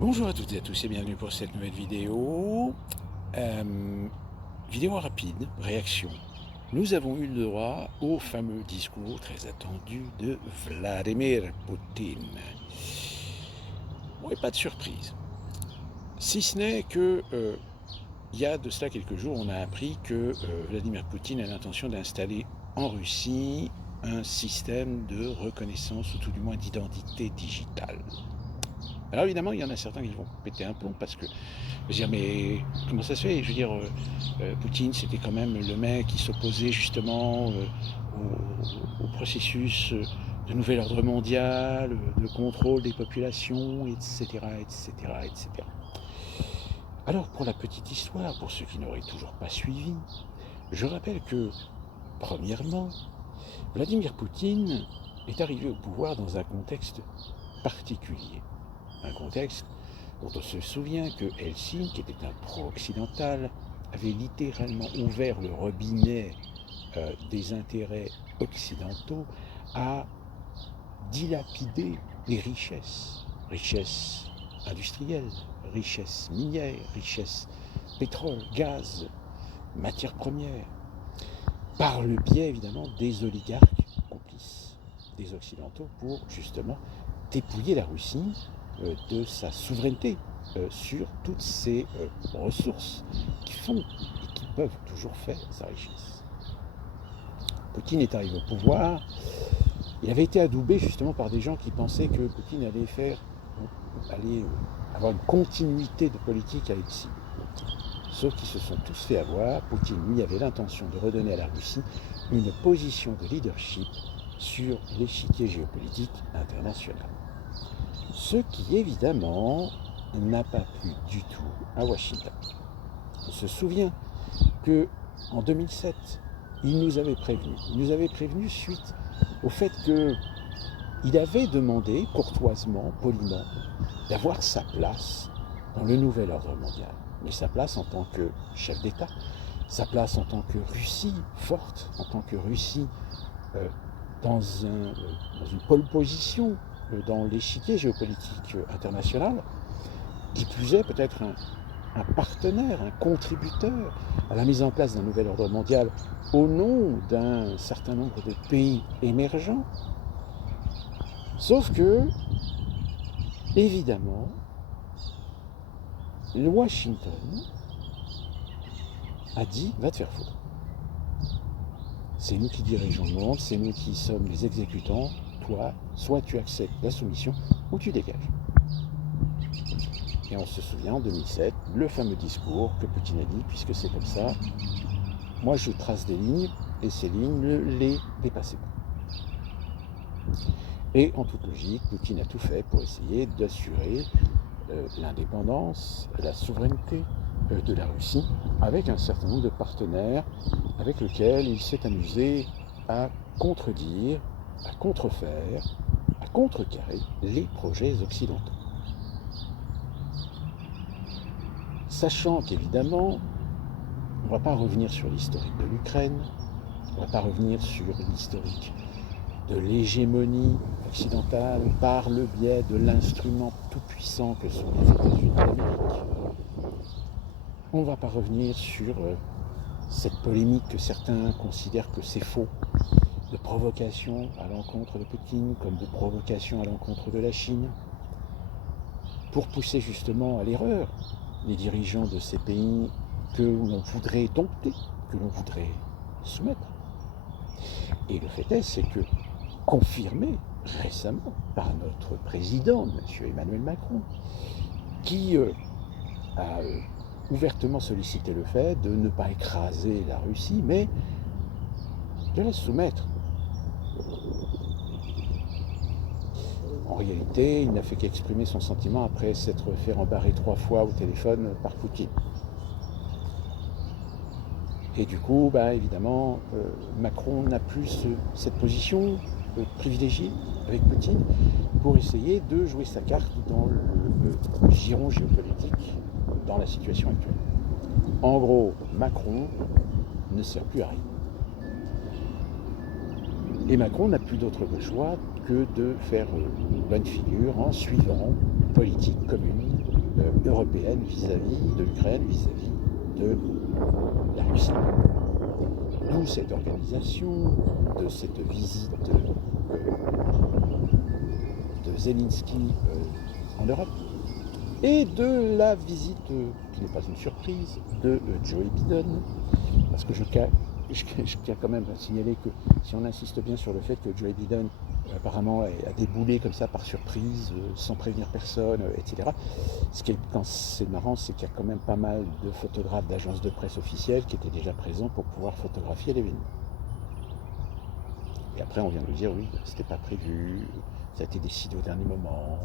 Bonjour à toutes et à tous et bienvenue pour cette nouvelle vidéo. Vidéo rapide, réaction. Nous avons eu le droit au fameux discours très attendu de Vladimir Poutine. Bon, et pas de surprise. Si ce n'est que, il y a de cela quelques jours, on a appris que Vladimir Poutine a l'intention d'installer en Russie un système de reconnaissance ou tout du moins d'identité digitale. Alors évidemment, il y en a certains qui vont péter un plomb parce que, je veux dire, mais comment ça se fait? Je veux dire, Poutine, c'était quand même le mec qui s'opposait justement au processus de nouvel ordre mondial, de contrôle des populations, etc., etc., etc. Alors, pour la petite histoire, pour ceux qui n'auraient toujours pas suivi, je rappelle que, premièrement, Vladimir Poutine est arrivé au pouvoir dans un contexte particulier. Un contexte dont on se souvient que Helsinki, qui était un pro-occidental, avait littéralement ouvert le robinet des intérêts occidentaux à dilapider les richesses, richesses industrielles, richesses minières, richesses pétrole, gaz, matières premières, par le biais évidemment des oligarques complices des Occidentaux pour justement dépouiller la Russie de sa souveraineté sur toutes ces ressources qui font et qui peuvent toujours faire sa richesse. Poutine est arrivé au pouvoir, il avait été adoubé justement par des gens qui pensaient que Poutine allait avoir une continuité de politique avec Helsinki. Sauf qu'ils se sont tous fait avoir. Poutine, lui, avait l'intention de redonner à la Russie une position de leadership sur l'échiquier géopolitique international. Ce qui, évidemment, n'a pas plu du tout à Washington. On se souvient qu'en 2007, il nous avait prévenu. Il nous avait prévenu suite au fait qu'il avait demandé, courtoisement, poliment, d'avoir sa place dans le nouvel ordre mondial. Mais sa place en tant que chef d'État, sa place en tant que Russie forte, en tant que Russie dans une pole position dans l'échiquier géopolitique international, qui plus est peut-être un partenaire, un contributeur à la mise en place d'un nouvel ordre mondial au nom d'un certain nombre de pays émergents. Sauf que, évidemment, Washington a dit « va te faire foutre ». C'est nous qui dirigeons le monde, c'est nous qui sommes les exécutants. Toi, soit tu acceptes la soumission ou tu dégages. Et on se souvient en 2007, le fameux discours que Poutine a dit, puisque c'est comme ça, moi je trace des lignes et ces lignes ne les dépassez pas. Et en toute logique, Poutine a tout fait pour essayer d'assurer l'indépendance, la souveraineté de la Russie avec un certain nombre de partenaires avec lesquels il s'est amusé à contredire, à contrefaire, à contrecarrer les projets occidentaux. Sachant qu'évidemment, on ne va pas revenir sur l'historique de l'Ukraine, on ne va pas revenir sur l'historique de l'hégémonie occidentale par le biais de l'instrument tout-puissant que sont les États-Unis d'Amérique. On ne va pas revenir sur cette polémique que certains considèrent que c'est faux, de provocation à l'encontre de Poutine, comme de provocation à l'encontre de la Chine, pour pousser justement à l'erreur les dirigeants de ces pays que l'on voudrait dompter, que l'on voudrait soumettre. Et le fait est, c'est que, confirmé récemment par notre président, M. Emmanuel Macron, qui a ouvertement sollicité le fait de ne pas écraser la Russie, mais de la soumettre. En réalité, il n'a fait qu'exprimer son sentiment après s'être fait rembarrer 3 fois au téléphone par Poutine. Et du coup, évidemment, Macron n'a plus cette position privilégiée avec Poutine pour essayer de jouer sa carte dans le giron géopolitique dans la situation actuelle. En gros, Macron ne sert plus à rien. Et Macron n'a plus d'autre choix que de faire une bonne figure en suivant une politique commune européenne vis-à-vis de l'Ukraine, vis-à-vis de la Russie. D'où cette organisation, de cette visite de Zelensky en Europe, et de la visite, qui n'est pas une surprise, de Joe Biden, parce que je tiens quand même à signaler que si on insiste bien sur le fait que Joe Biden apparemment a déboulé comme ça par surprise, sans prévenir personne, etc. Ce qui est, quand c'est marrant, c'est qu'il y a quand même pas mal de photographes d'agences de presse officielles qui étaient déjà présents pour pouvoir photographier l'événement. Et après, on vient de nous dire, oui, c'était pas prévu, ça a été décidé au dernier moment,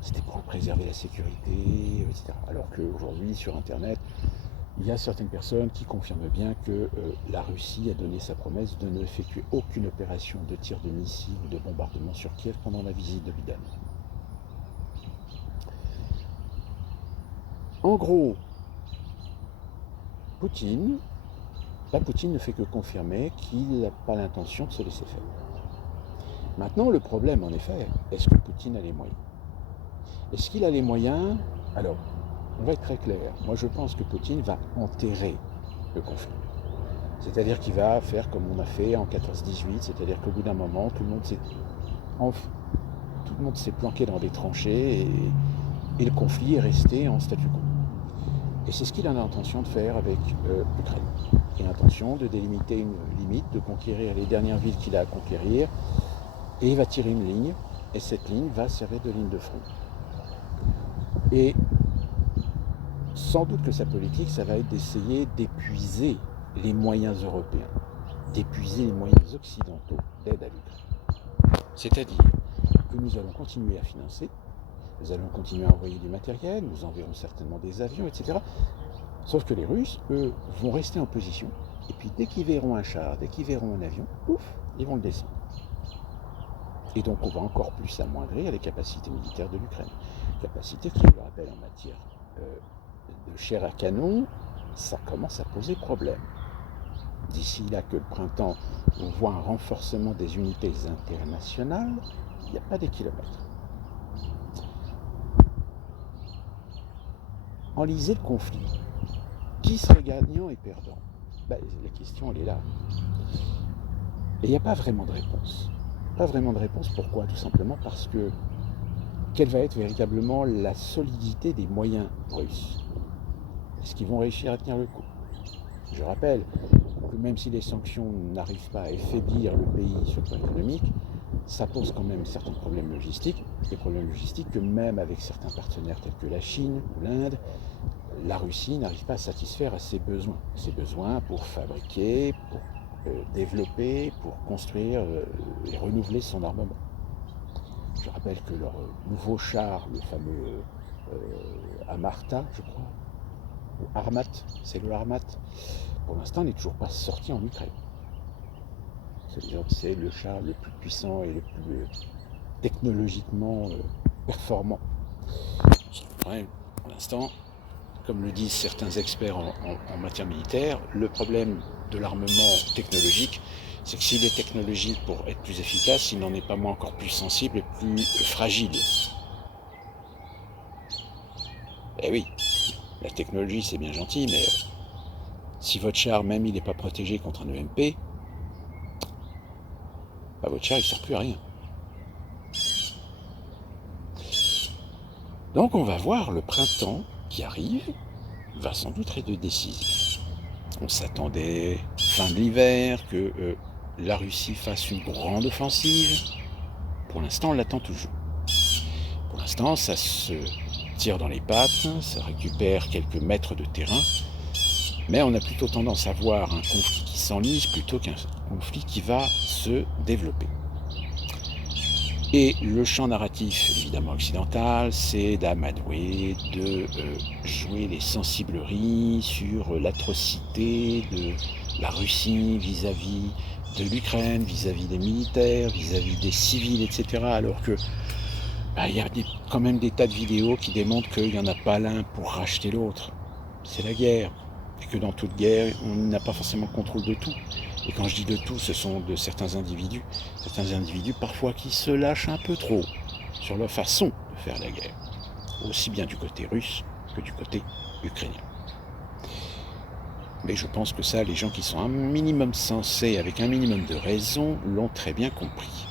c'était pour préserver la sécurité, etc. Alors qu'aujourd'hui, sur Internet, il y a certaines personnes qui confirment bien que la Russie a donné sa promesse de n'effectuer aucune opération de tir de missiles ou de bombardement sur Kiev pendant la visite de Biden. En gros, Poutine ne fait que confirmer qu'il n'a pas l'intention de se laisser faire. Maintenant, le problème, en effet, est-ce que Poutine a les moyens? Est-ce qu'il a les moyens? Alors, on va être très clair. Moi, je pense que Poutine va enterrer le conflit. C'est-à-dire qu'il va faire comme on a fait en 14-18, c'est-à-dire qu'au bout d'un moment, tout le monde s'est planqué dans des tranchées et le conflit est resté en statu quo. Et c'est ce qu'il a l'intention de faire avec l'Ukraine. Il a l'intention de délimiter une limite, de conquérir les dernières villes qu'il a à conquérir, et il va tirer une ligne, et cette ligne va servir de ligne de front. Et sans doute que sa politique, ça va être d'essayer d'épuiser les moyens européens, d'épuiser les moyens occidentaux d'aide à l'Ukraine. C'est-à-dire que nous allons continuer à financer, nous allons continuer à envoyer du matériel, nous enverrons certainement des avions, etc. Sauf que les Russes, eux, vont rester en position, et puis dès qu'ils verront un char, dès qu'ils verront un avion, pouf, ils vont le descendre. Et donc on va encore plus amoindrir les capacités militaires de l'Ukraine. Capacités qui, je le rappelle, en matière de chair à canon, ça commence à poser problème. D'ici là que le printemps, on voit un renforcement des unités internationales, il n'y a pas des kilomètres. Enliser le conflit. Qui serait gagnant et perdant? La question, elle est là. Et il n'y a pas vraiment de réponse. Pas vraiment de réponse, pourquoi? Tout simplement parce que quelle va être véritablement la solidité des moyens russes? Est-ce qu'ils vont réussir à tenir le coup? Je rappelle que même si les sanctions n'arrivent pas à affaiblir le pays sur le plan économique, ça pose quand même certains problèmes logistiques, des problèmes logistiques que même avec certains partenaires tels que la Chine ou l'Inde, la Russie n'arrive pas à satisfaire à ses besoins pour fabriquer, pour développer, pour construire et renouveler son armement. Je rappelle que leur nouveau char, le fameux Amarta, je crois, ou Armat, c'est le Armat, pour l'instant n'est toujours pas sorti en Ukraine. C'est-à-dire que c'est le char le plus puissant et le plus technologiquement performant. Ouais, pour l'instant, comme le disent certains experts en matière militaire, le problème de l'armement technologique, c'est que s'il est technologique pour être plus efficace, il n'en est pas moins encore plus sensible et plus fragile. Eh oui, la technologie c'est bien gentil, mais si votre char, même il n'est pas protégé contre un EMP, votre char il ne sert plus à rien. Donc on va voir le printemps qui arrive, va sans doute être décisif. On s'attendait fin de l'hiver que la Russie fasse une grande offensive. Pour l'instant, on l'attend toujours. Pour l'instant, ça se tire dans les pattes, ça récupère quelques mètres de terrain, mais on a plutôt tendance à voir un conflit qui s'enlise plutôt qu'un conflit qui va se développer. Et le champ narratif, évidemment occidental, c'est d'amadouer, de jouer les sensibleries sur l'atrocité de la Russie vis-à-vis de l'Ukraine, vis-à-vis des militaires, vis-à-vis des civils, etc. Alors que y a quand même des tas de vidéos qui démontrent qu'il n'y en a pas l'un pour racheter l'autre. C'est la guerre. Et que dans toute guerre, on n'a pas forcément le contrôle de tout. Et quand je dis de tout, ce sont de certains individus parfois qui se lâchent un peu trop sur leur façon de faire la guerre. aussi bien du côté russe que du côté ukrainien. Mais je pense que ça, les gens qui sont un minimum sensés, avec un minimum de raison, l'ont très bien compris.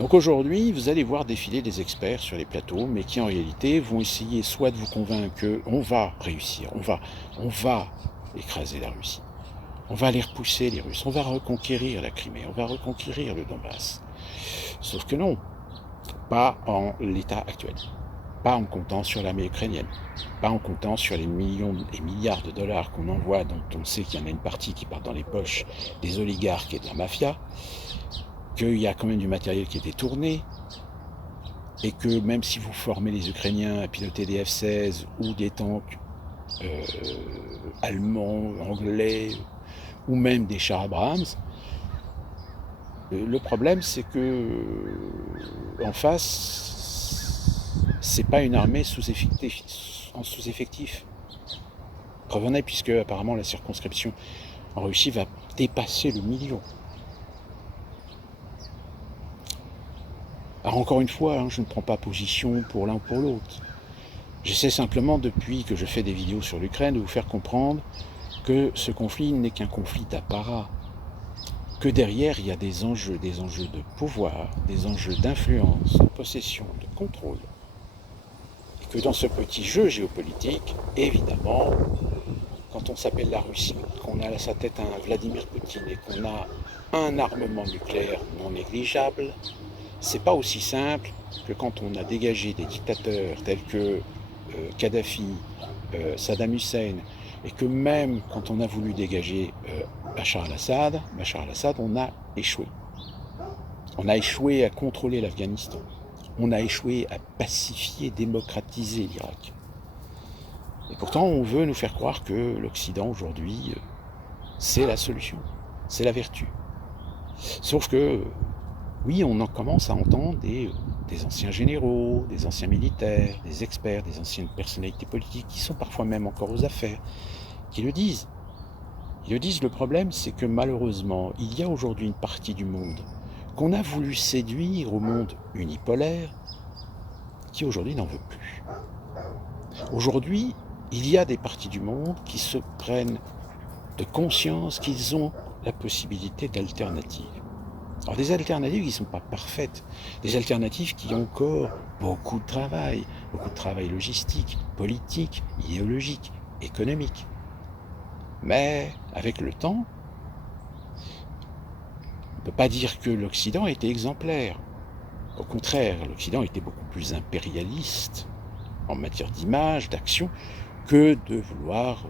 Donc aujourd'hui, vous allez voir défiler des experts sur les plateaux, mais qui en réalité vont essayer soit de vous convaincre qu'on va réussir, on va écraser la Russie, on va aller repousser les Russes, on va reconquérir la Crimée, on va reconquérir le Donbass. Sauf que non, pas en l'état actuel. Pas en comptant sur l'armée ukrainienne, pas en comptant sur les millions et milliards de dollars qu'on envoie, dont on sait qu'il y en a une partie qui part dans les poches des oligarques et de la mafia, qu'il y a quand même du matériel qui est détourné, et que même si vous formez les Ukrainiens à piloter des F-16 ou des tanks allemands, anglais, ou même des chars Abrams, le problème c'est que en face, c'est pas une armée en sous-effectif. Preuve en est, puisque apparemment la circonscription en Russie va dépasser le million. Alors encore une fois, je ne prends pas position pour l'un ou pour l'autre. J'essaie simplement, depuis que je fais des vidéos sur l'Ukraine, de vous faire comprendre que ce conflit n'est qu'un conflit d'apparat. Que derrière, il y a des enjeux de pouvoir, des enjeux d'influence, de possession, de contrôle. Que dans ce petit jeu géopolitique, évidemment, quand on s'appelle la Russie, qu'on a à sa tête un Vladimir Poutine et qu'on a un armement nucléaire non négligeable, c'est pas aussi simple que quand on a dégagé des dictateurs tels que Kadhafi, Saddam Hussein, et que même quand on a voulu dégager Bachar al-Assad, on a échoué. On a échoué à contrôler l'Afghanistan. On a échoué à pacifier, démocratiser l'Irak. Et pourtant, on veut nous faire croire que l'Occident, aujourd'hui, c'est la solution, c'est la vertu. Sauf que, oui, on en commence à entendre des anciens généraux, des anciens militaires, des experts, des anciennes personnalités politiques, qui sont parfois même encore aux affaires, qui le disent. Ils le disent, le problème, c'est que malheureusement, il y a aujourd'hui une partie du monde qu'on a voulu séduire au monde unipolaire, qui aujourd'hui n'en veut plus. Aujourd'hui, il y a des parties du monde qui se prennent de conscience qu'ils ont la possibilité d'alternatives. Alors des alternatives qui ne sont pas parfaites, des alternatives qui ont encore beaucoup de travail logistique, politique, idéologique, économique. Mais avec le temps, on ne peut pas dire que l'Occident était exemplaire. Au contraire, l'Occident était beaucoup plus impérialiste en matière d'image, d'action, que de vouloir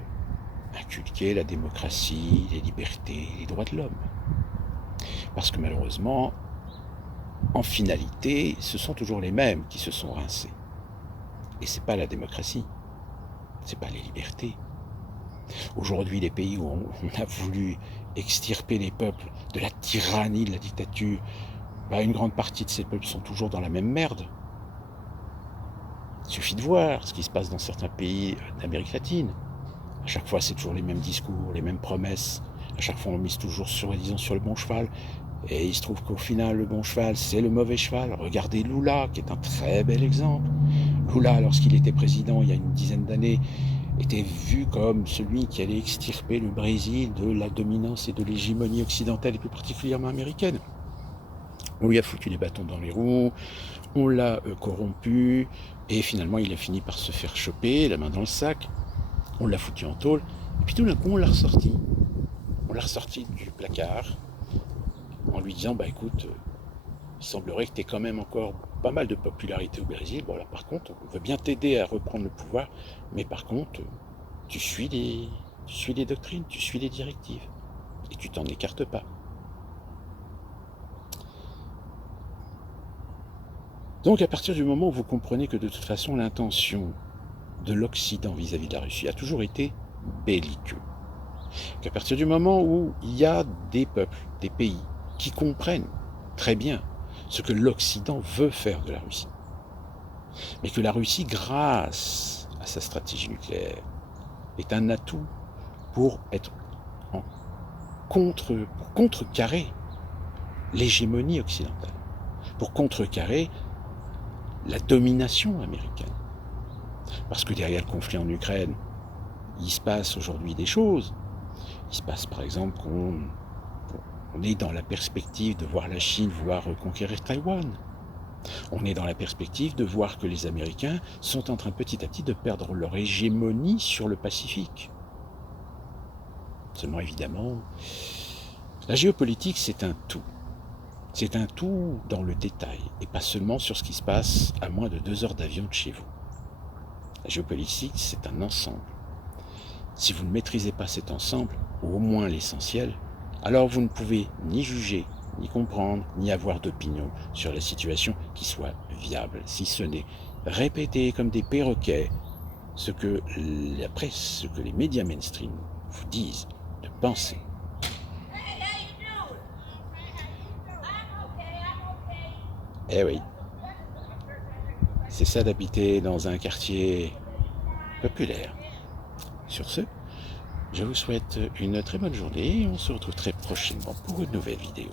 inculquer la démocratie, les libertés, les droits de l'homme. Parce que malheureusement, en finalité, ce sont toujours les mêmes qui se sont rincés. Et ce n'est pas la démocratie, ce n'est pas les libertés. Aujourd'hui, les pays où on a voulu extirper les peuples de la tyrannie, de la dictature, une grande partie de ces peuples sont toujours dans la même merde. Il suffit de voir ce qui se passe dans certains pays d'Amérique latine. À chaque fois, c'est toujours les mêmes discours, les mêmes promesses. À chaque fois, on mise toujours soi-disant sur le bon cheval. Et il se trouve qu'au final, le bon cheval, c'est le mauvais cheval. Regardez Lula, qui est un très bel exemple. Lula, lorsqu'il était président, il y a une dizaine d'années, était vu comme celui qui allait extirper le Brésil de la dominance et de l'hégémonie occidentale, et plus particulièrement américaine. On lui a foutu les bâtons dans les roues, on l'a corrompu, et finalement il a fini par se faire choper, la main dans le sac, on l'a foutu en tôle, et puis tout d'un coup on l'a ressorti. On l'a ressorti du placard, en lui disant, écoute, il semblerait que tu aies quand même encore pas mal de popularité au Brésil, bon là par contre, on veut bien t'aider à reprendre le pouvoir, mais par contre, tu suis les doctrines, tu suis les directives, et tu t'en écartes pas. Donc à partir du moment où vous comprenez que de toute façon l'intention de l'Occident vis-à-vis de la Russie a toujours été belliqueux, qu'à partir du moment où il y a des peuples, des pays qui comprennent très bien ce que l'Occident veut faire de la Russie, mais que la Russie, grâce à sa stratégie nucléaire, est un atout pour contrecarrer l'hégémonie occidentale, pour contrecarrer la domination américaine. Parce que derrière le conflit en Ukraine, il se passe aujourd'hui des choses. Il se passe par exemple qu'on est dans la perspective de voir la Chine vouloir reconquérir Taïwan. On est dans la perspective de voir que les Américains sont en train petit à petit de perdre leur hégémonie sur le Pacifique. Seulement évidemment, la géopolitique c'est un tout. C'est un tout dans le détail et pas seulement sur ce qui se passe à moins de 2 heures d'avion de chez vous. La géopolitique c'est un ensemble. Si vous ne maîtrisez pas cet ensemble, ou au moins l'essentiel, alors vous ne pouvez ni juger, ni comprendre, ni avoir d'opinion sur la situation qui soit viable, si ce n'est répéter comme des perroquets ce que la presse, ce que les médias mainstream vous disent de penser. Eh oui, c'est ça d'habiter dans un quartier populaire. Sur ce, je vous souhaite une très bonne journée et on se retrouve très prochainement pour une nouvelle vidéo.